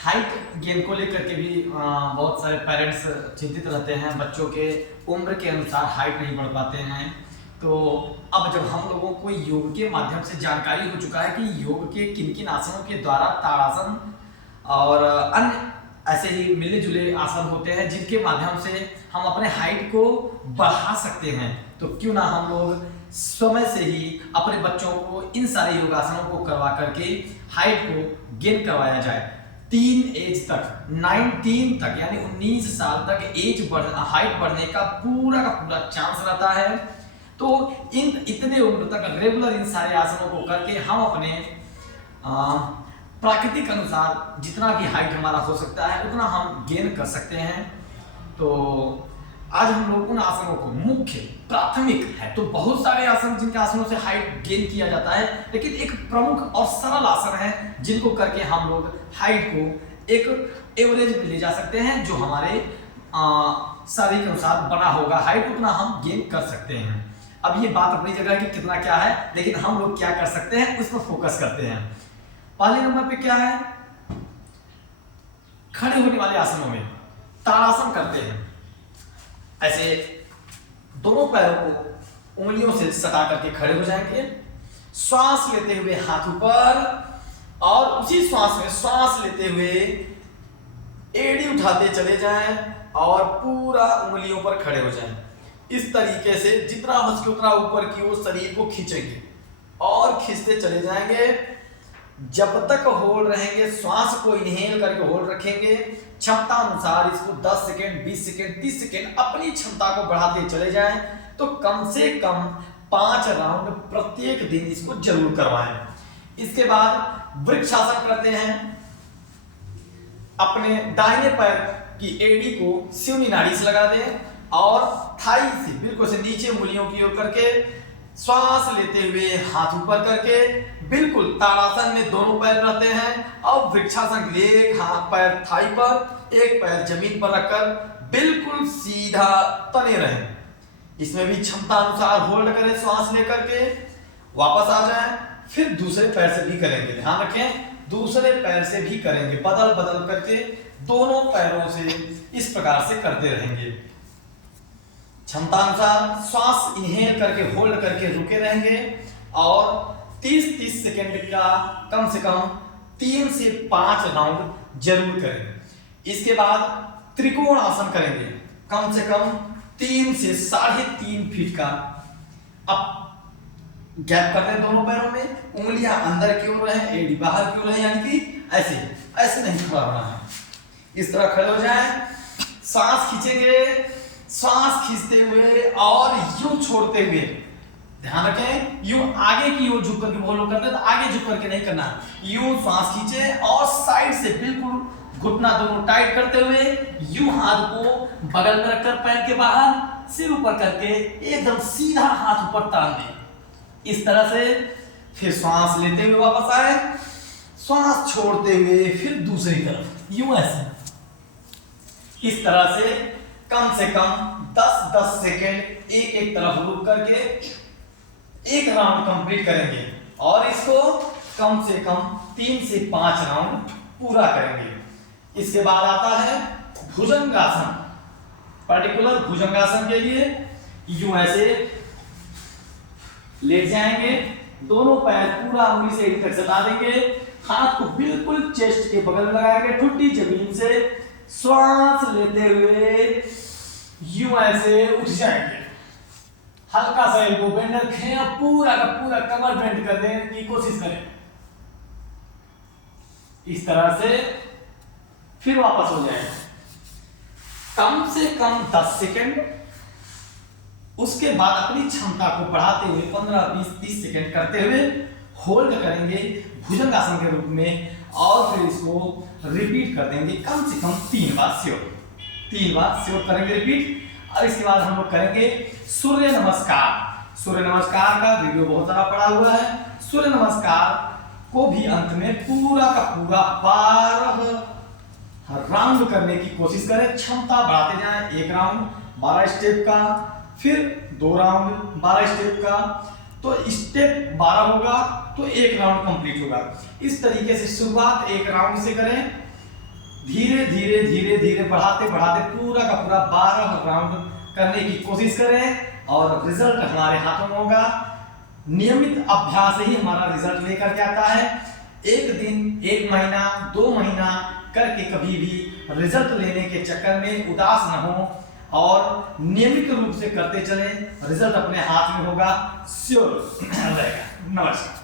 Height gain को लेकर के भी बहुत सारे पेरेंट्स चिंतित रहते हैं। बच्चों के उम्र के अनुसार हाइट नहीं बढ़ पाते हैं। तो अब जब हम लोगों को योग के माध्यम से जानकारी हो चुका है कि योग के किन किन आसनों के द्वारा ताड़ासन और अन्य ऐसे ही मिले जुले आसन होते हैं जिनके माध्यम से हम अपने हाइट को बढ़ा सकते हैं, तो क्यों ना हम लोग समय से ही अपने बच्चों को इन सारे योगासनों को करवा करके हाइट को गेन करवाया जाए। 3 एज तक 19 तक यानी 19 साल तक हाइट बढ़ने का पूरा चांस रहता है। तो इतने उम्र तक रेगुलर इन सारे आसनों को करके हम अपने प्राकृतिक अनुसार जितना भी हाइट हमारा हो सकता है उतना हम गेन कर सकते हैं। तो आज हम लोग उन आसनों को मुख्य प्राथमिक है तो बहुत सारे आसन जिनके आसनों से हाइट गेन किया जाता है, लेकिन एक प्रमुख और सरल आसन है जिनको करके हम लोग हाइट को एक एवरेज पे ले जा सकते हैं। जो हमारे शरीर के अनुसार बना होगा हाइट उतना हम गेन कर सकते हैं। अब ये बात अपनी जगह है कि कितना क्या है, लेकिन हम लोग क्या कर सकते हैं उस पर फोकस करते हैं। पहले नंबर पे क्या है, खड़े होने वाले आसनों में ताड़ासन करते हैं। ऐसे दोनों पैरों को उंगलियों से सटा करके खड़े हो जाएंगे, श्वास लेते हुए हाथ ऊपर और उसी श्वास लेते हुए एड़ी उठाते चले जाएं और पूरा उंगलियों पर खड़े हो जाएं। इस तरीके से जितना हो सके उतना ऊपर की ओर शरीर को खींचेंगे और खींचते चले जाएंगे जब तक होल्ड रहेंगे। श्वास को इनहेल करके होल्ड रखेंगे, क्षमता अनुसार इसको 10 सेकेंड 20 सेकेंड 30 सेकेंड अपनी क्षमता को बढ़ाते चले जाएं। तो कम से कम 5 राउंड प्रत्येक दिन इसको जरूर करवाएं। इसके बाद वृक्षासन करते हैं। अपने दाहिने पैर की एड़ी को शिवनी नाड़ी से लगा दें और थाई से बिल्कुल से नीचे उंगलियों की ओर करके श्वास लेते हुए हाथ ऊपर करके बिल्कुल ताड़ासन में दोनों पैर रहते हैं और वृक्षासन के लिए एक हाथ पैर थाई पर एक पैर जमीन पर रखकर बिल्कुल सीधा तने रहें। इसमें भी क्षमता अनुसार होल्ड करें, श्वास लेकर के वापस आ जाएं। फिर दूसरे पैर से भी करेंगे, ध्यान रखें दूसरे पैर से भी करेंगे, बदल बदल करके दोनों पैरों से इस प्रकार से करते रहेंगे। क्षमता अनुसार श्वास इनहेल करके होल्ड करके रुके रहेंगे और 30-30 सेकेंड का कम से कम 3 से 5 राउंड जरूर करें। इसके बाद त्रिकोण आसन करेंगे, कम से कम 3 से 3.5 फीट का। अब गैप कर लें दोनों पैरों में, उंगलियां अंदर की ओर रहें, एड़ी बाहर की ओर रहें, यानी कि ऐसे नहीं खड़ा होना है। इस तरह खड़े हो जाएं, सांस खींचेंगे, सांस खींचते हुए और यूं छोड़ते हुए, ध्यान रखें यूं आगे की ओर झुक करके फॉलो करते हैं तो आगे झुक करके नहीं करना, यूं सांस खींचे और साइड से बिल्कुल घुटना दोनों टाइट करते हुए यूं हाथ को बगल में रखकर पैर के बाहर सिर ऊपर करके एकदम सीधा हाथ ऊपर तान दें। इस तरह से फिर श्वास लेते हुए वापस आए, श्वास छोड़ते हुए फिर दूसरी तरफ यूं ऐसे। इस तरह से कम 10-10 सेकेंड एक तरफ रुक करके एक राउंड कंप्लीट करेंगे और इसको कम से कम 3 से 5 राउंड पूरा करेंगे। इसके बाद आता है भुजंगासन। पर्टिकुलर भुजंगासन के लिए यूं ऐसे लेट जाएंगे, दोनों पैर पूरा उंगली से एड़ी तक सटा देंगे, हाथ को बिल्कुल चेस्ट के बगल में लगाएंगे, ठुड्डी जमीन से श्वास लेते हुए यूं ऐसे उठ जाएंगे। हल्का सा एल्बो बेंड रखें और पूरा का पूरा कमर बेंड कर देने की कोशिश करें। इस तरह से फिर वापस हो जाए, कम से कम 10 सेकेंड। उसके बाद अपनी क्षमता को बढ़ाते हुए 15, 20, 30 सेकेंड करते हुए होल्ड करेंगे भुजंगासन के रूप में और फिर इसको रिपीट कर देंगे कम से कम 3 बार श्योर करेंगे रिपीट। और इसके बाद हम लोग करेंगे सूर्य नमस्कार। सूर्य नमस्कार का वीडियो बहुत सारा पड़ा हुआ है। सूर्य नमस्कार को भी अंत में पूरा का पूरा 12 राउंड करने की कोशिश करें, क्षमता बढ़ाते जाएं। 1 राउंड 12 स्टेप का, फिर 2 राउंड 12 स्टेप का, तो स्टेप 12 होगा तो 1 राउंड कंप्लीट होगा। इस तरीके से शुरुआत 1 राउंड से करें, धीरे धीरे धीरे धीरे बढ़ाते बढ़ाते पूरा का पूरा 12 राउंड करने की कोशिश करें और रिजल्ट हमारे हाथों में होगा। नियमित अभ्यास ही हमारा रिजल्ट लेकर के आता है। एक दिन, एक महीना, 2 महीना करके कभी भी रिजल्ट लेने के चक्कर में उदास न हो और नियमित रूप से करते चलें, रिजल्ट अपने हाथ में होगा, श्योर रहेगा। नमस्कार।